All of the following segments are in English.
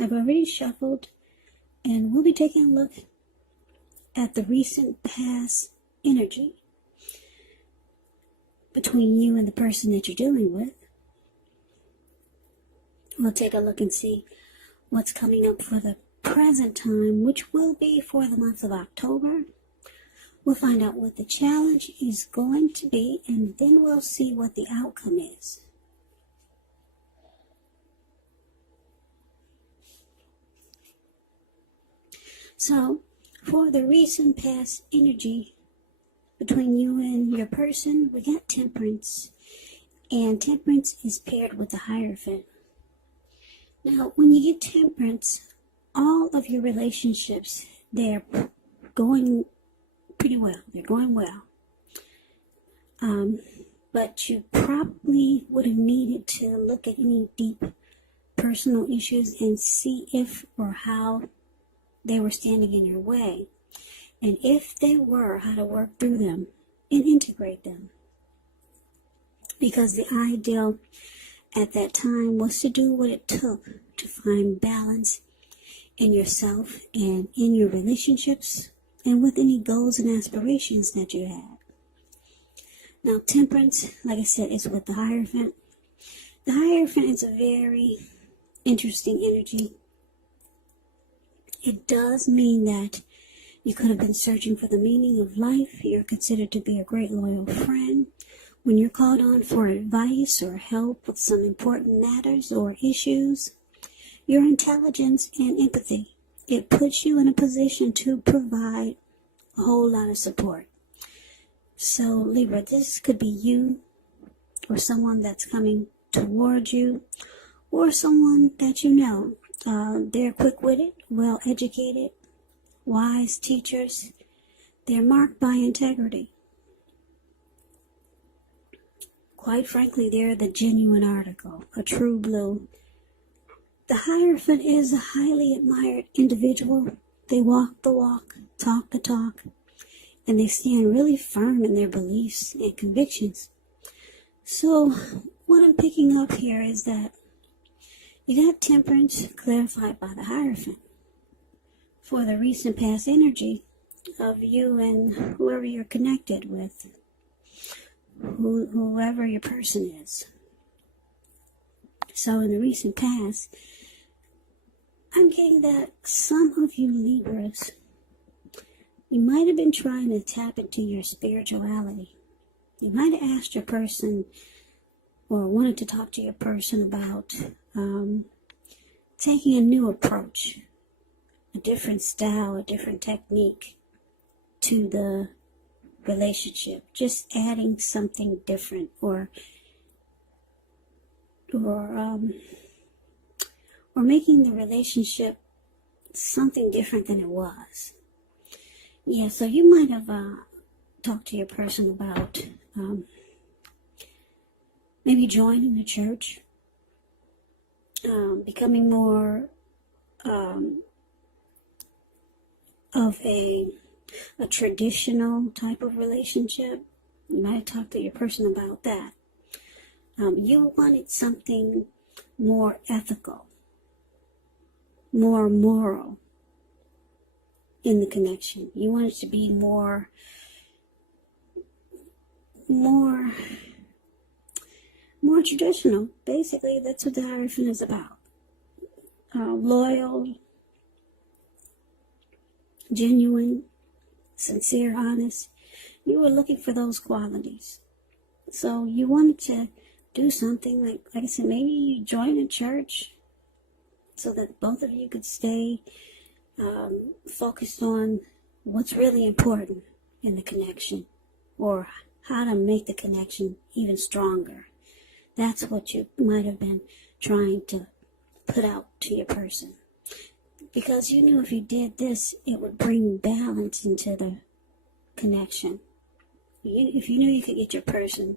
I've already shuffled, and we'll be taking a look at the recent past energy between you and the person that you're dealing with. We'll take a look and see what's coming up for the present time, which will be for the month of October. We'll find out what the challenge is going to be, and then we'll see what the outcome is. So, for the recent past energy between you and your person, we got Temperance. And Temperance is paired with the Hierophant. Now, when you get Temperance, all of your relationships, they're going pretty well. They're going well. But you probably would have needed to look at any deep personal issues and see if or how they were standing in your way. And if they were, how to work through them and integrate them. Because the ideal at that time was to do what it took to find balance in yourself and in your relationships and with any goals and aspirations that you had. Now, Temperance, like I said, is with the Hierophant. The Hierophant is a very interesting energy. It does mean that you could have been searching for the meaning of life. You're considered to be a great loyal friend. When you're called on for advice or help with some important matters or issues, your intelligence and empathy, it puts you in a position to provide a whole lot of support. So, Libra, this could be you or someone that's coming towards you or someone that you know. They're quick-witted, well-educated, wise teachers. They're marked by integrity. Quite frankly, they're the genuine article, a true blue. The Hierophant is a highly admired individual. They walk the walk, talk the talk, and they stand really firm in their beliefs and convictions. So, what I'm picking up here is that you got Temperance clarified by the Hierophant for the recent past energy of you and whoever you're connected with. Whoever your person is. So in the recent past, I'm getting that some of you Libras, you might have been trying to tap into your spirituality. You might have asked your person or wanted to talk to your person about taking a new approach, a different style, a different technique to the relationship, just adding something different or making the relationship something different than it was. Yeah, so you might have talked to your person about maybe joining the church, becoming more of a traditional type of relationship. You might have talked to your person about that. You wanted something more ethical, more moral in the connection. You wanted to be more traditional. Basically, that's what the Hierophant is about. Loyal, genuine, sincere, honest. You were looking for those qualities. So you wanted to do something like I said, maybe you join a church so that both of you could stay focused on what's really important in the connection or how to make the connection even stronger. That's what you might have been trying to put out to your person. Because you knew if you did this, it would bring balance into the connection. If you knew you could get your person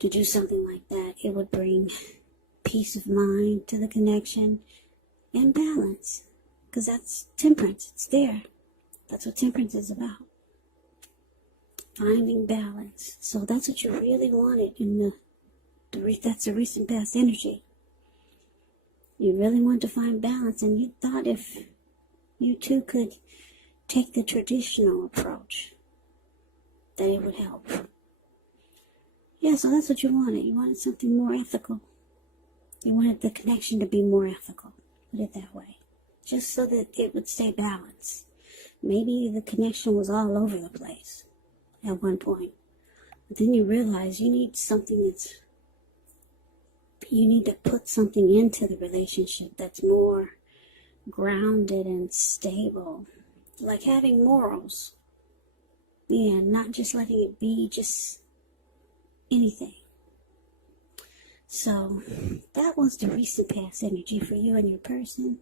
to do something like that, it would bring peace of mind to the connection and balance. Because that's Temperance. It's there. That's what Temperance is about. Finding balance. So that's what you really wanted in that's the recent past energy. You really want to find balance, and you thought if you two could take the traditional approach, that it would help. Yeah, so that's what you wanted. You wanted something more ethical. You wanted the connection to be more ethical. Put it that way. Just so that it would stay balanced. Maybe the connection was all over the place at one point. But then you realize you need to put something into the relationship that's more grounded and stable. Like having morals. Yeah, not just letting it be just anything. So, that was the recent past energy for you and your person.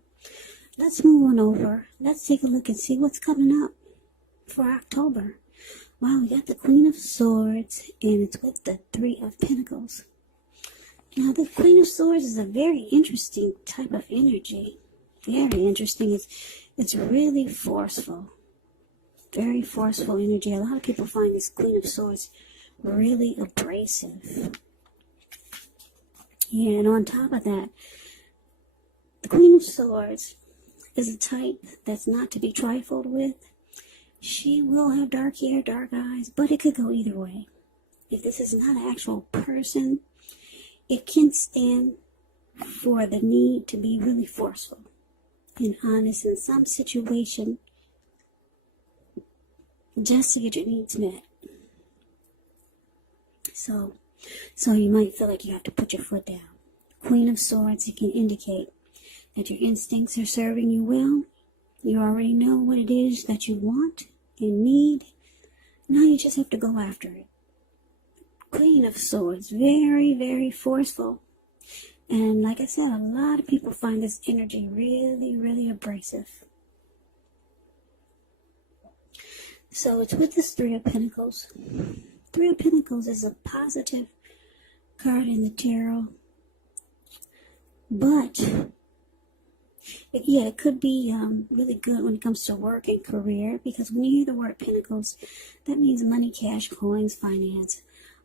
Let's move on over. Let's take a look and see what's coming up for October. Wow, we got the Queen of Swords, and it's with the Three of Pentacles. Now, the Queen of Swords is a very interesting type of energy. Very interesting. It's really forceful. Very forceful energy. A lot of people find this Queen of Swords really abrasive. Yeah, and on top of that, the Queen of Swords is a type that's not to be trifled with. She will have dark hair, dark eyes, but it could go either way. If this is not an actual person, it can stand for the need to be really forceful and honest in some situation just to get your needs met. So you might feel like you have to put your foot down. Queen of Swords, it can indicate that your instincts are serving you well. You already know what it is that you want and need. Now you just have to go after it. Queen of Swords, very, very forceful. And like I said, a lot of people find this energy really, really abrasive. So it's with this Three of Pentacles. Three of Pentacles is a positive card in the tarot. But, it could be really good when it comes to work and career. Because when you hear the word Pentacles, that means money, cash, coins, finance.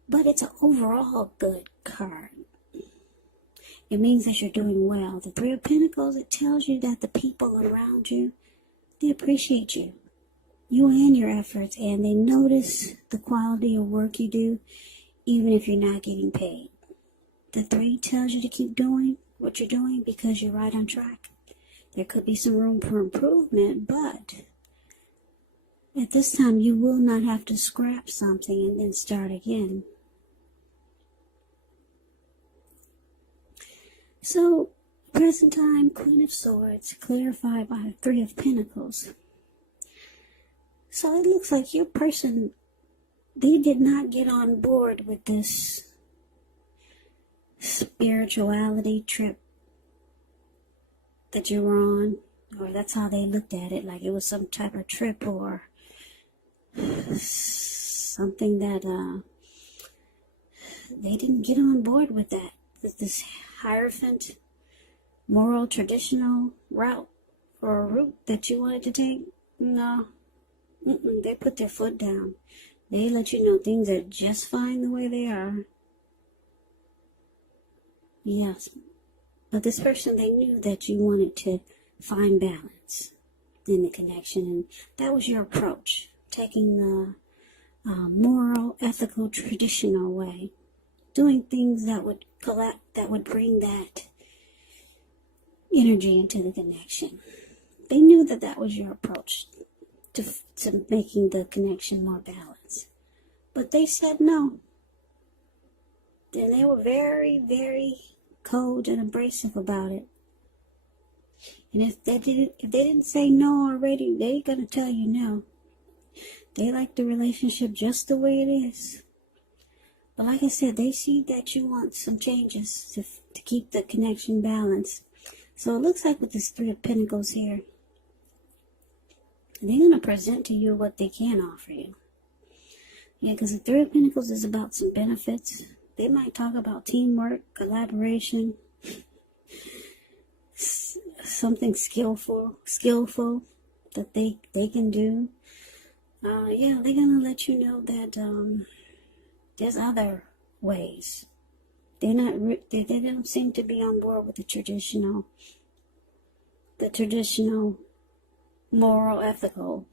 But it's an overall good card. It means that you're doing well. The Three of Pentacles, it tells you that the people around you, they appreciate you. You and your efforts, and they notice the quality of work you do, even if you're not getting paid. The Three tells you to keep doing what you're doing because you're right on track. There could be some room for improvement, but at this time you will not have to scrap something and then start again. So, present time, Queen of Swords, clarified by Three of Pentacles. So it looks like your person, they did not get on board with this spirituality trip that you were on. Or that's how they looked at it, like it was some type of trip or something that they didn't get on board with that. This Hierophant, moral, traditional route or route that you wanted to take. No. They put their foot down. They let you know things are just fine the way they are. Yes. But this person, they knew that you wanted to find balance in the connection. And that was your approach. Taking the moral, ethical, traditional way. Doing things that would bring that energy into the connection. They knew that that was your approach to making the connection more balanced. But they said no. Then they were very, very cold and abrasive about it. And if they didn't say no already, they're going to tell you no. They like the relationship just the way it is. But like I said, they see that you want some changes to keep the connection balanced. So it looks like with this Three of Pentacles here, they're going to present to you what they can offer you. Yeah, because the Three of Pentacles is about some benefits. They might talk about teamwork, collaboration, something skillful that they can do. Yeah, they're going to let you know that there's other ways They don't seem to be on board with the traditional moral, ethical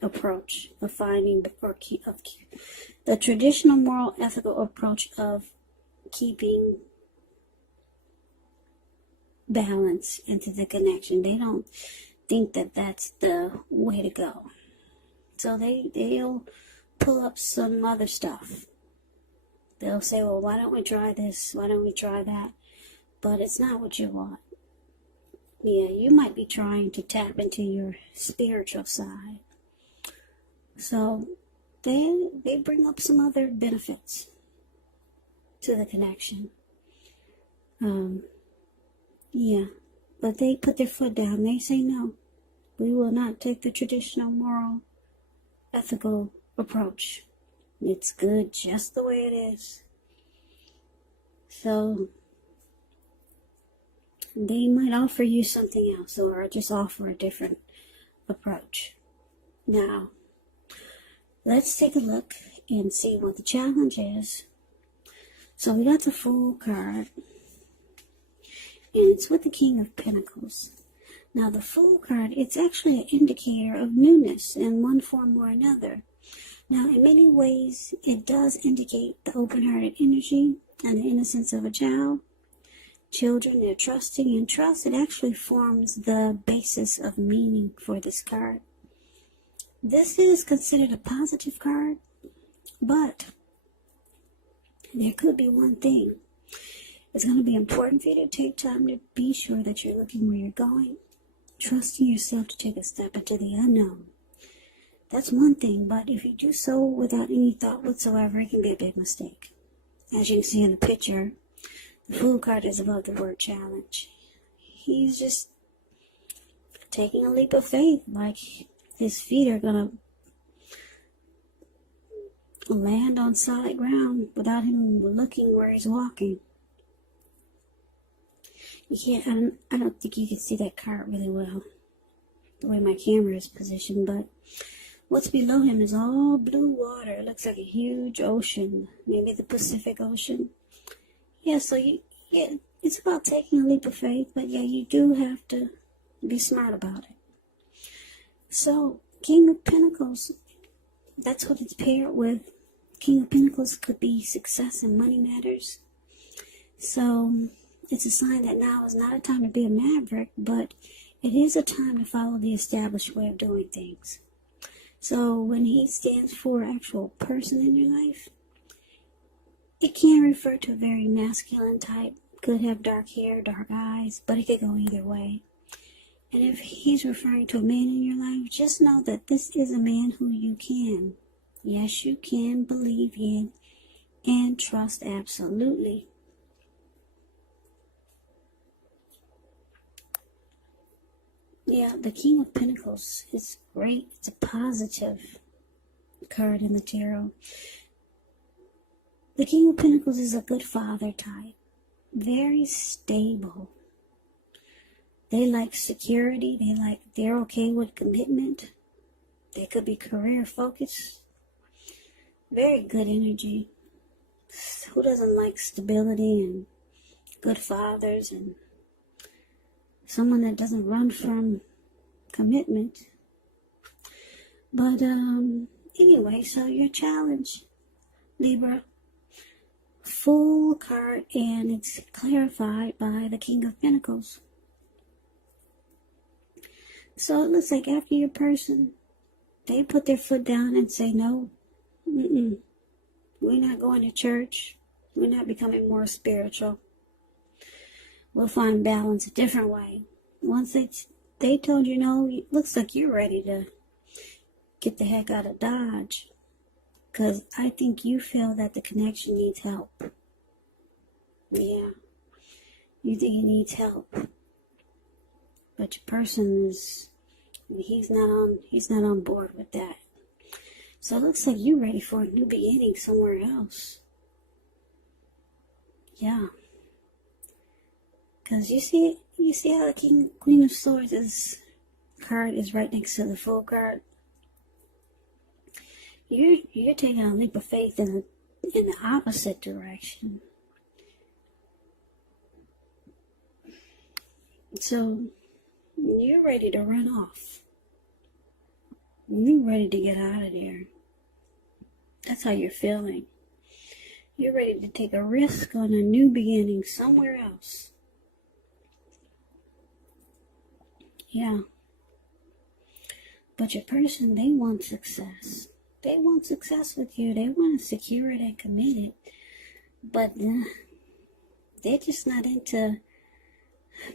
approach of finding, the traditional moral, ethical approach of keeping balance into the connection. They don't think that that's the way to go. So they'll pull up some other stuff. They'll say, well, why don't we try this? Why don't we try that? But it's not what you want. Yeah, you might be trying to tap into your spiritual side. So they bring up some other benefits to the connection. Yeah, but they put their foot down. They say, no, we will not take the traditional moral, ethical approach. It's good just the way it is. So they might offer you something else, or just offer a different approach. Now, let's take a look and see what the challenge is. So we got the Fool card, and it's with the King of Pentacles. Now the Fool card, it's actually an indicator of newness in one form or another. Now in many ways, it does indicate the open-hearted energy and the innocence of a child. Children, they're trusting, and trust, it actually forms the basis of meaning for this card. This is considered a positive card, but there could be one thing. It's going to be important for you to take time to be sure that you're looking where you're going, trusting yourself to take a step into the unknown. That's one thing, but if you do so without any thought whatsoever, it can be a big mistake. As you can see in the picture, the Fool card is above the word challenge. He's just taking a leap of faith, like his feet are going to land on solid ground without him looking where he's walking. I don't think you can see that card really well, the way my camera is positioned, but what's below him is all blue water. It looks like a huge ocean, maybe the Pacific Ocean. Yeah, so it's about taking a leap of faith, but yeah, you do have to be smart about it. So, King of Pentacles, that's what it's paired with. King of Pentacles could be success in money matters. So, it's a sign that now is not a time to be a maverick, but it is a time to follow the established way of doing things. So, when he stands for an actual person in your life, it can refer to a very masculine type. Could have dark hair, dark eyes, but it could go either way. And if he's referring to a man in your life, just know that this is a man who you can. Yes, you can believe in and trust absolutely. Yeah, the King of Pentacles is great. It's a positive card in the tarot. The King of Pentacles is a good father type. Very stable. They like security. They're okay with commitment. They could be career focused. Very good energy. Who doesn't like stability and good fathers and someone that doesn't run from commitment? But anyway, so your challenge, Libra, Fool card, and it's clarified by the King of Pentacles. So it looks like after your person, they put their foot down and say, no, we're not going to church. We're not becoming more spiritual. We'll find balance a different way. Once they told you no, it looks like you're ready to get the heck out of Dodge. Because I think you feel that the connection needs help. Yeah. You think he needs help. But your person is, he's not on board with that. So it looks like you're ready for a new beginning somewhere else. Yeah. Because you see how the Queen of Swords card is right next to the Fool card? You're taking a leap of faith in the opposite direction. So you're ready to run off. You're ready to get out of there. That's how you're feeling. You're ready to take a risk on a new beginning somewhere else. Yeah. But your person, they want success. They want success with you. They want to secure it and commit it. But they're just not into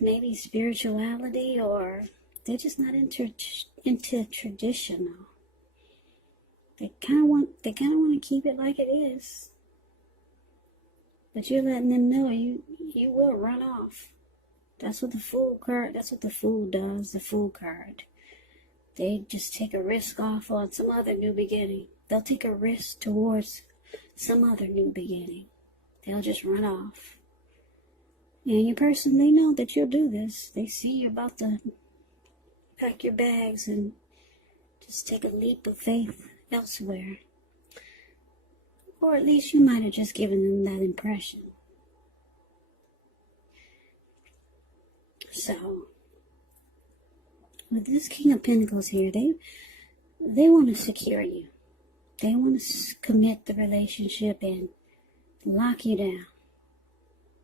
maybe spirituality, or they're just not into traditional. They kind of want to keep it like it is. But you're letting them know you will run off. That's what the Fool card, that's what the Fool does, the Fool card. They just take a risk off on some other new beginning. They'll take a risk towards some other new beginning. They'll just run off. And your person, they know that you'll do this. They see you're about to pack your bags and just take a leap of faith elsewhere. Or at least you might have just given them that impression. So, with this King of Pentacles here, they want to secure you. They want to commit the relationship and lock you down.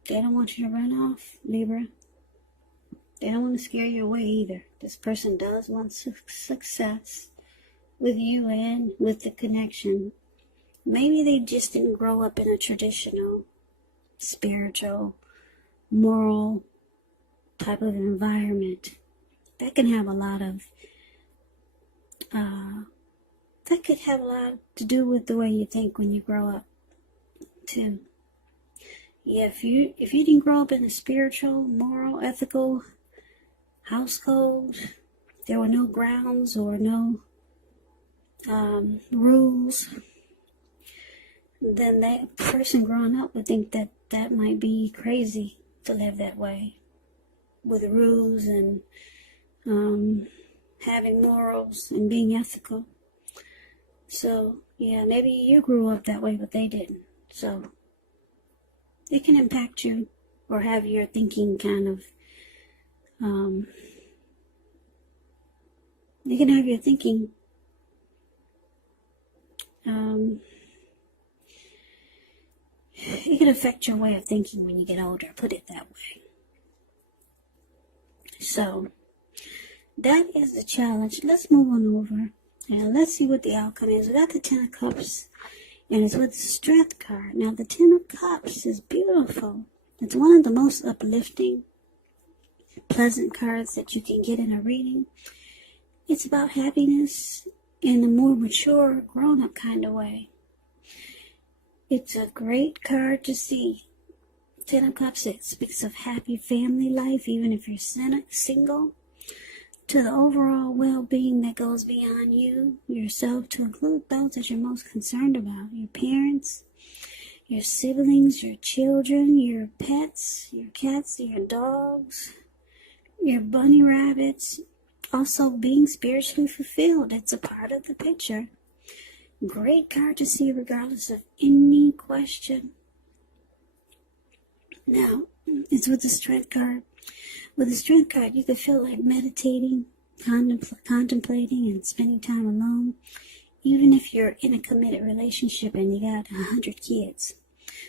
They don't want you to run off, Libra. They don't want to scare you away either. This person does want success with you and with the connection. Maybe they just didn't grow up in a traditional, spiritual, moral type of environment. That can have a lot of, that could have a lot to do with the way you think when you grow up, too. Yeah, if you didn't grow up in a spiritual, moral, ethical household, there were no grounds or no rules, then that person growing up would think that that might be crazy to live that way, with rules and having morals and being ethical. So, yeah, maybe you grew up that way, but they didn't. So, it can impact you or have your thinking kind of, you can have your thinking, it can affect your way of thinking when you get older, put it that way. So, that is the challenge. Let's move on over and let's see what the outcome is. We got the Ten of Cups, and it's with the Strength card. Now, the Ten of Cups is beautiful. It's one of the most uplifting, pleasant cards that you can get in a reading. It's about happiness in a more mature, grown-up kind of way. It's a great card to see. Ten of Cups, it speaks of happy family life, even if you're single, to the overall well-being that goes beyond you, yourself, to include those that you're most concerned about, your parents, your siblings, your children, your pets, your cats, your dogs, your bunny rabbits. Also being spiritually fulfilled. It's a part of the picture. Great card to see regardless of any question. Now, it's with the Strength card. With the Strength card, you can feel like meditating, contemplating, and spending time alone, even if you're in a committed relationship and you got 100 kids.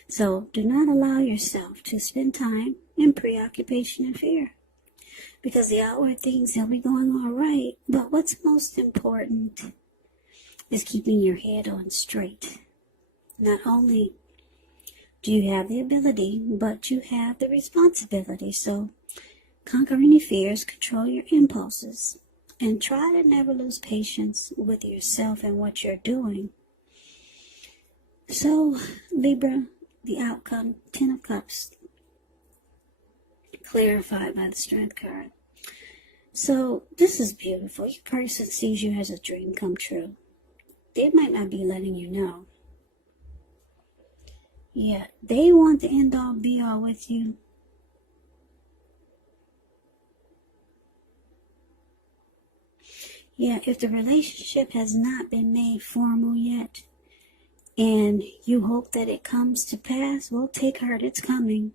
So, do not allow yourself to spend time in preoccupation and fear. Because the outward things, they'll be going all right. But what's most important is keeping your head on straight. Not only do you have the ability, but you have the responsibility. So conquer any fears, control your impulses, and try to never lose patience with yourself and what you're doing. So, Libra, the outcome, Ten of Cups, clarified by the Strength card. So, this is beautiful. Your person sees you as a dream come true. They might not be letting you know. Yeah, they want the end-all, be-all with you. Yeah, if the relationship has not been made formal yet, and you hope that it comes to pass, well, take heart, it's coming.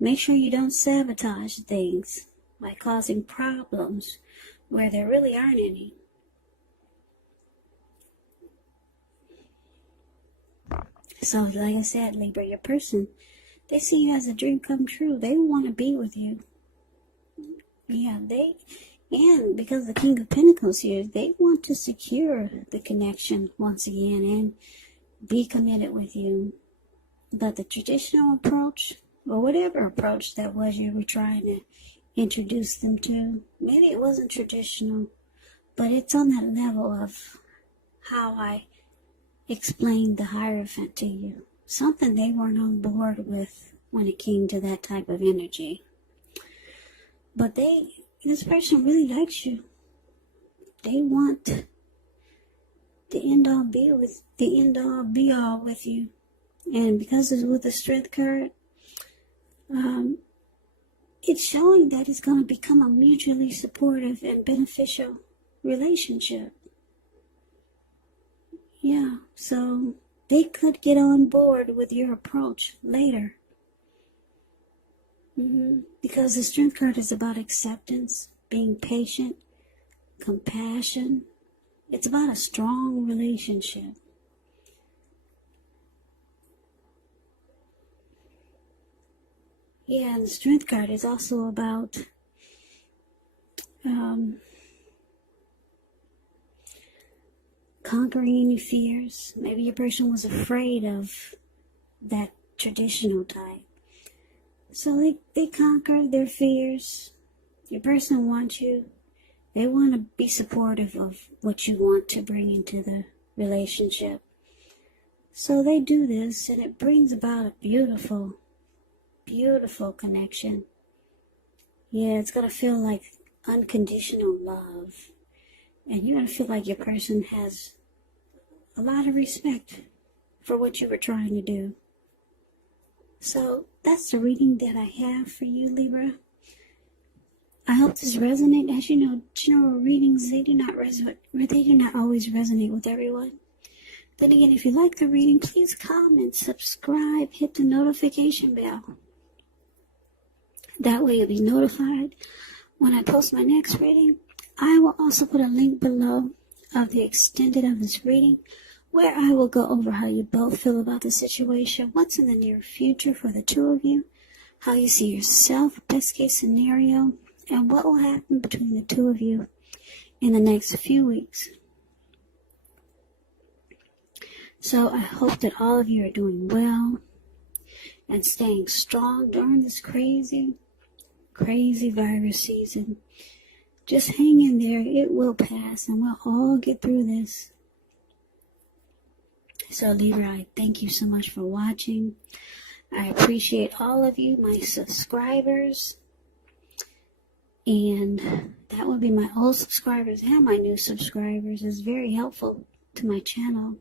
Make sure you don't sabotage things, by causing problems where there really aren't any. So, like I said, Libra, your person, they see you as a dream come true. They want to be with you. Yeah, and because the King of Pentacles here, they want to secure the connection once again and be committed with you. But the traditional approach, or whatever approach that was you were trying to introduce them to, maybe it wasn't traditional, but it's on that level of how I explained the Hierophant to you. Something they weren't on board with when it came to that type of energy. But this person really likes you. They want the end all be all with you. And because it's with the Strength card, it's showing that it's going to become a mutually supportive and beneficial relationship. Yeah, so they could get on board with your approach later. Because the Strength card is about acceptance, being patient, compassion. It's about a strong relationship. Yeah, and the Strength card is also about conquering any fears. Maybe your person was afraid of that traditional type. So they conquered their fears. Your person wants you. They want to be supportive of what you want to bring into the relationship. So they do this, and it brings about a beautiful, beautiful connection. Yeah, it's going to feel like unconditional love. And you're going to feel like your person has a lot of respect for what you were trying to do. So that's the reading that I have for you, Libra. I hope this resonates. As you know, general readings, they do not always resonate with everyone. Then again, if you like the reading, please comment, subscribe, hit the notification bell. That way you'll be notified when I post my next reading. I will also put a link below of the extended of this reading, where I will go over how you both feel about the situation, what's in the near future for the two of you, how you see yourself, best case scenario, and what will happen between the two of you in the next few weeks. So I hope that all of you are doing well and staying strong during this crazy, crazy virus season. Just hang in there. It will pass, and we'll all get through this. So, Libra, I thank you so much for watching. I appreciate all of you, my subscribers. And that would be my old subscribers and my new subscribers. It's very helpful to my channel.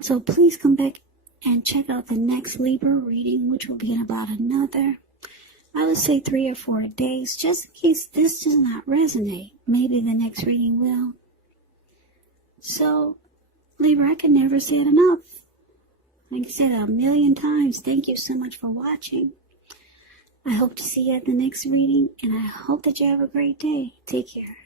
So please come back and check out the next Libra reading, which will be in about another, I would say 3 or 4 days, just in case this does not resonate. Maybe the next reading will. So, Libra, I can never say it enough. Like I said 1,000,000 times, thank you so much for watching. I hope to see you at the next reading, and I hope that you have a great day. Take care.